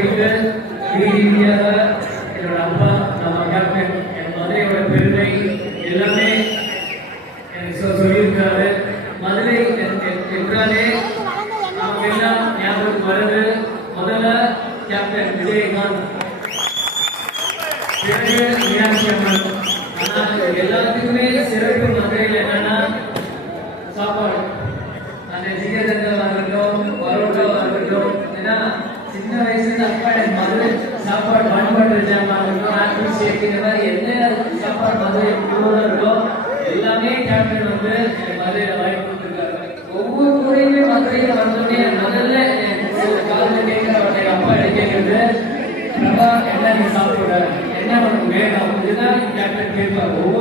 போயிட்டு வீடு இந்தியால என்னோட அப்பா சொல்லியிருக்காரு. மதுரை என்றாலே நம்ம எல்லாம் ஞாபகம் முதல்ல கேப்டன் விஜயகாந்த். பிறகு மீனாட்சி சப்பரம் மண்பட்டு ஜாமான் இருக்கும் ஆப்பிள் ஷேக் இந்த மாதிரி என்ன சப்பரம் மதுரை முழுவதும் எல்லாமே கேப்டன் வந்து மதுரையில் வாங்கி கொடுத்துருக்காரு. ஒவ்வொரு முறையுமே மதுரையில் வந்தோடனே முதல்ல காலையில் கேட்குறவங்க அப்பா என்ன கேட்குறது பிரபா என்ன நீ சாப்பிடுற? என்ன உனக்கு வேணும்? இதுதான் கேப்டன் கேட்பாங்க ஒவ்வொரு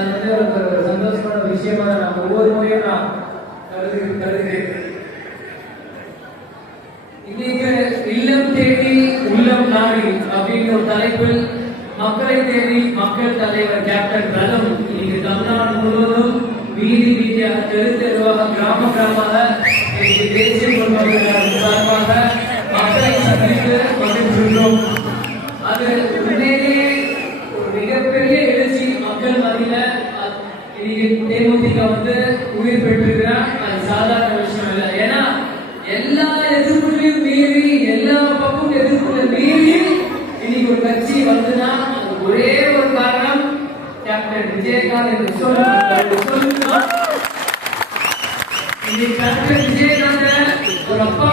சந்தோஷமான விஷயமா நான் ஒவ்வொரு முறையும் நான் இன்னைக்கு இல்லம் தேடி உள்ளம் நாடி அப்படிங்கிற ஒரு தலைப்பில் மக்களை தேடி மக்கள் தலைவர் கேப்டன் ரதம் இன்னைக்கு தமிழ்நாடு முழுவதும் வீதி வீதியாக தெரு தெருவாக கிராம கிராமமாக இன்னைக்கு தேசிய கொள்கையாளர் சார்பாக மக்களை சந்தித்து கொண்டிருக்கின்றோம் அது தேமுதிக வந்து உயிர் பெற்றிருக்கிறா அது சாதாரண விஷயம் இல்லை ஏன்னா எல்லா எதிர்ப்புகளையும் மீறி எல்லா பக்கமும் எதிர்ப்புகளை மீறி இன்னைக்கு ஒரு கட்சி வந்துன்னா ஒரே ஒரு காரணம் கேப்டன் விஜயகாந்த் என்று சொல்லுங்க இன்னைக்கு கேப்டன் விஜயகாந்த ஒரு அப்பா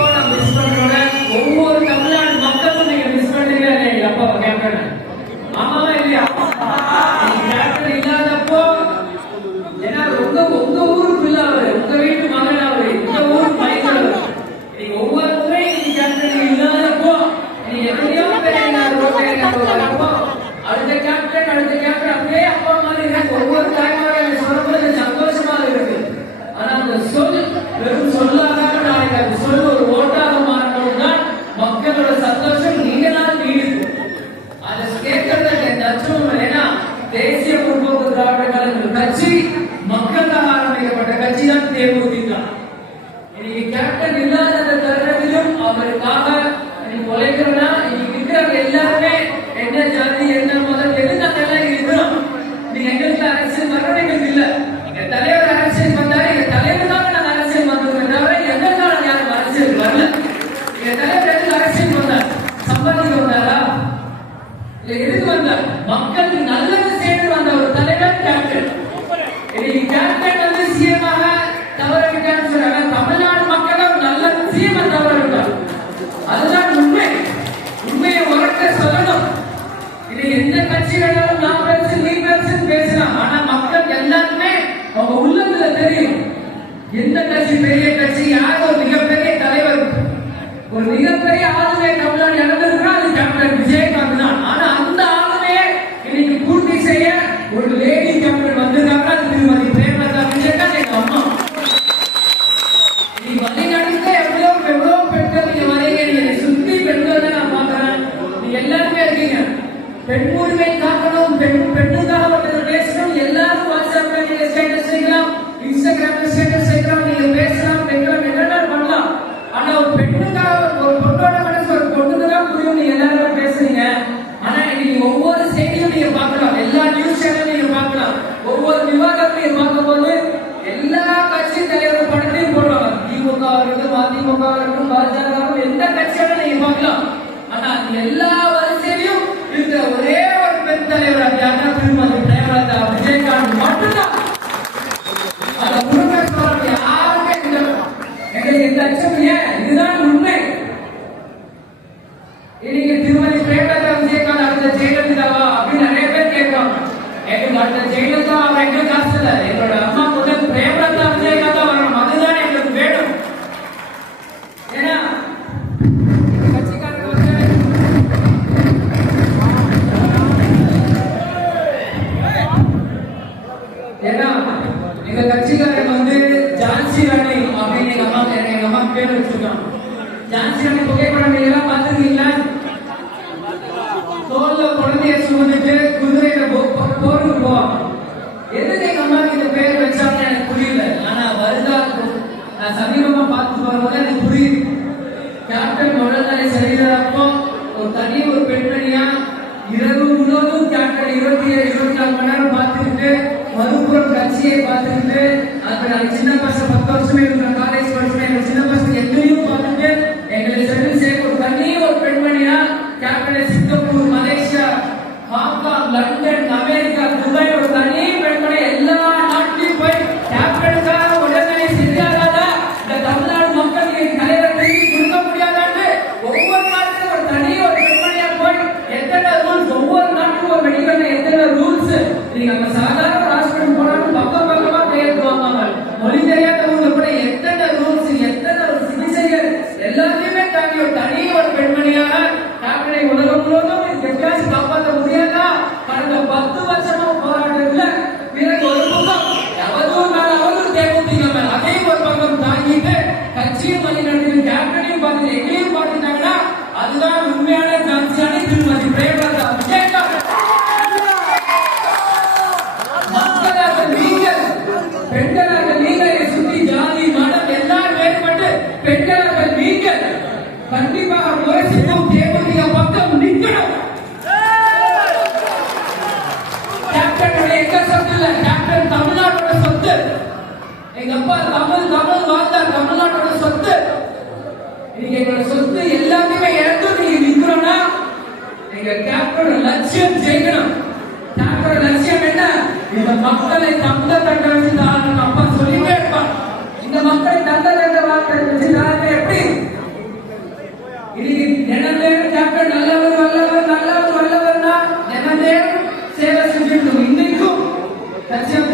இன்னைக்கு கேப்டன் இல்லாத தருணத்திலும் அவருக்காக உழைக்கிறோம்னா இன்னைக்கு இருக்கிறவங்க எல்லாருமே மிகப்பெரிய ஆளுநர் தமிழ்நாடு இழந்திருக்கா அது தமிழர் விஜய் டாக்டர் லட்சியம் ஜெயிக்கணும் டாக்டர் லட்சியம் என்ன இந்த மக்களை தந்த தங்க வச்சுதான் அப்பா சொல்லிட்டே இருப்பான் இந்த மக்களை தந்த தங்க வார்த்தை வச்சுதான் எப்படி இது நினைந்தேன் டாக்டர் நல்லவர் வல்லவர் நல்லவர் வல்லவர்னா நினைந்தேன் சேவை செஞ்சுட்டு இன்றைக்கும் லட்சியம்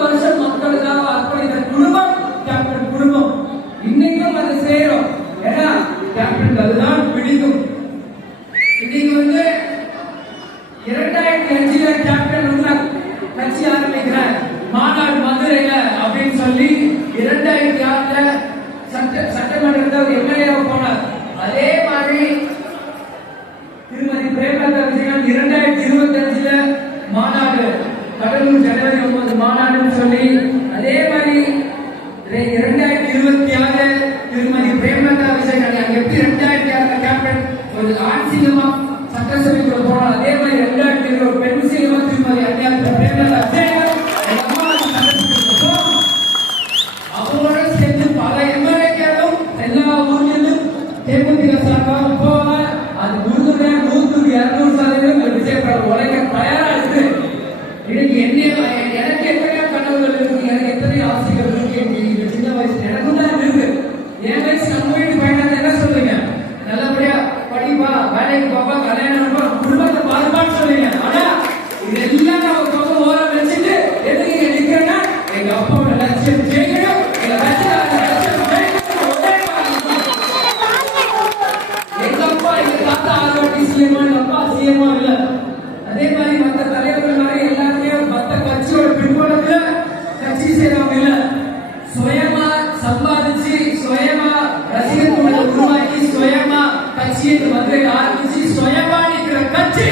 वर्ष ಸಂಪಾದಿಸಿ ಸ್ವಯಂ ರಸಿಕ ಕುಟುಂಬಕ್ಕೆ ಸ್ವಯಂ ಕಚ್ಚಿಯನ್ನು ಮದುವೆಗೆ ಆರಂಭಿಸಿ ಸ್ವಯಂ ಕಚ್ಚಿ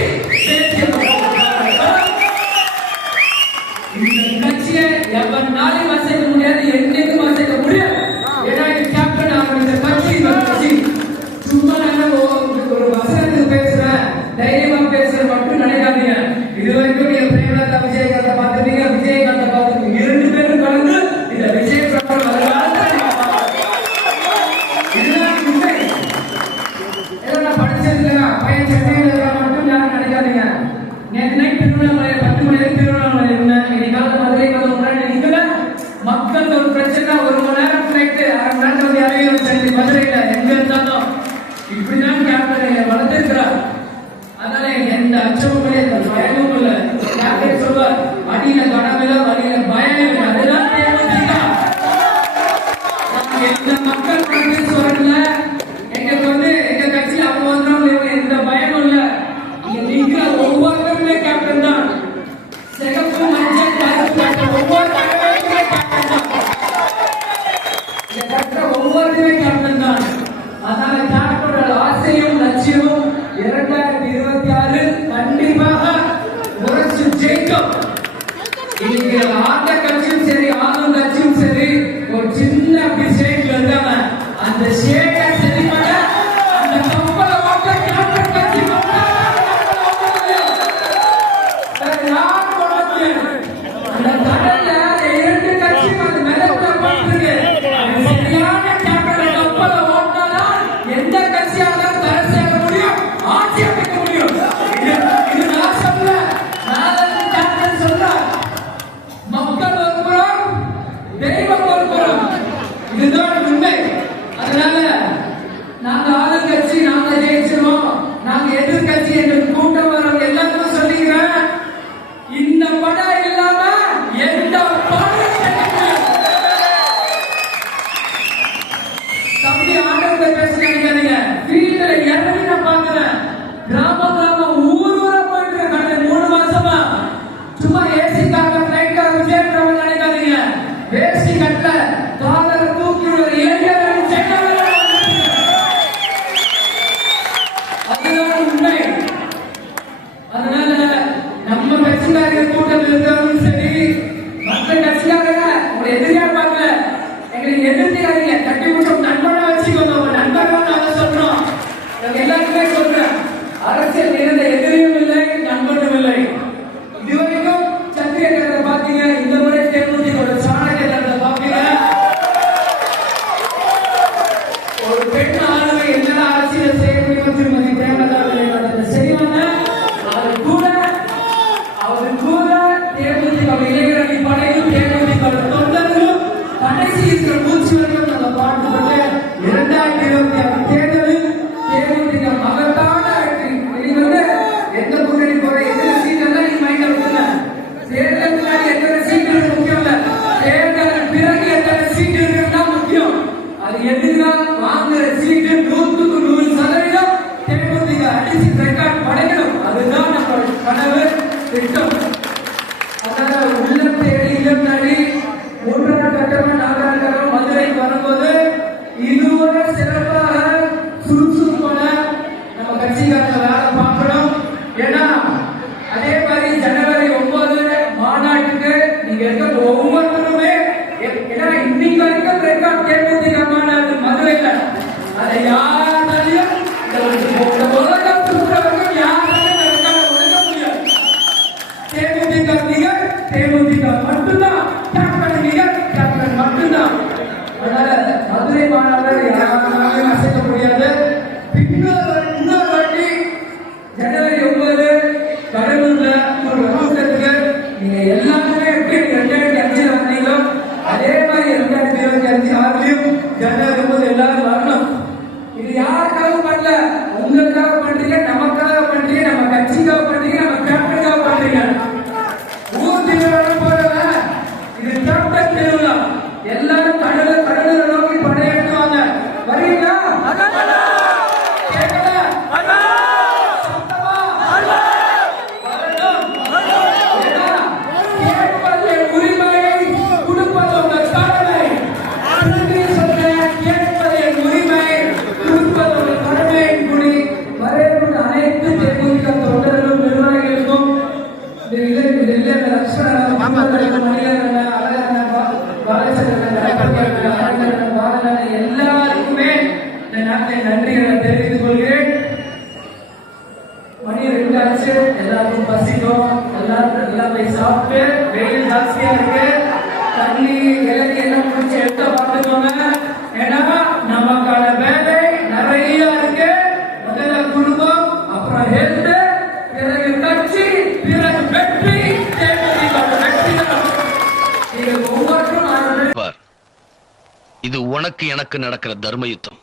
இது உனக்கு எனக்கு நடக்கிற தர்ம யுத்தம்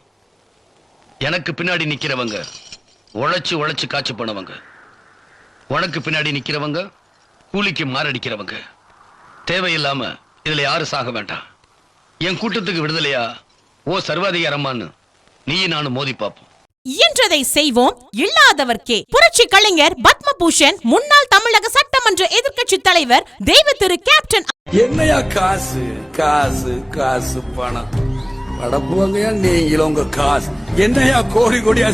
எனக்கு பின்னாடி நிக்கிறவங்க உழைச்சு உழைச்சு காய்ச்சி போனவங்க. உனக்கு பின்னாடி நிக்கிறவங்க கூலிக்கு மாரடிக்கிறவங்க. தேவையில்லாம இதுல யாரும் சாக வேண்டாம். என் கூட்டத்துக்கு விடுதலையா? ஓ சர்வாதிகாரமான்னு நீயும் நானும் மோதி பார்ப்போம். இயன்றதை செய்வோம். இல்லாதவர்க்கே. புரட்சி கலைஞர் பத்ம பூஷன் முன்னாள் தமிழக சட்டமன்ற எதிர்க்கட்சி தலைவர் தெய்வ திரு கேப்டன் என்னையா காசு காசு காசு பணம். படப்புவங்கயா நீங்களும் உங்க காசு. என்னையா கோடி கோடியா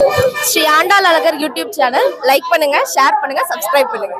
Shri Andal Azhagar YouTube channel. Like பண்ணுங்க ஷேர் பண்ணுங்க சப்ஸ்கிரைப் பண்ணுங்க.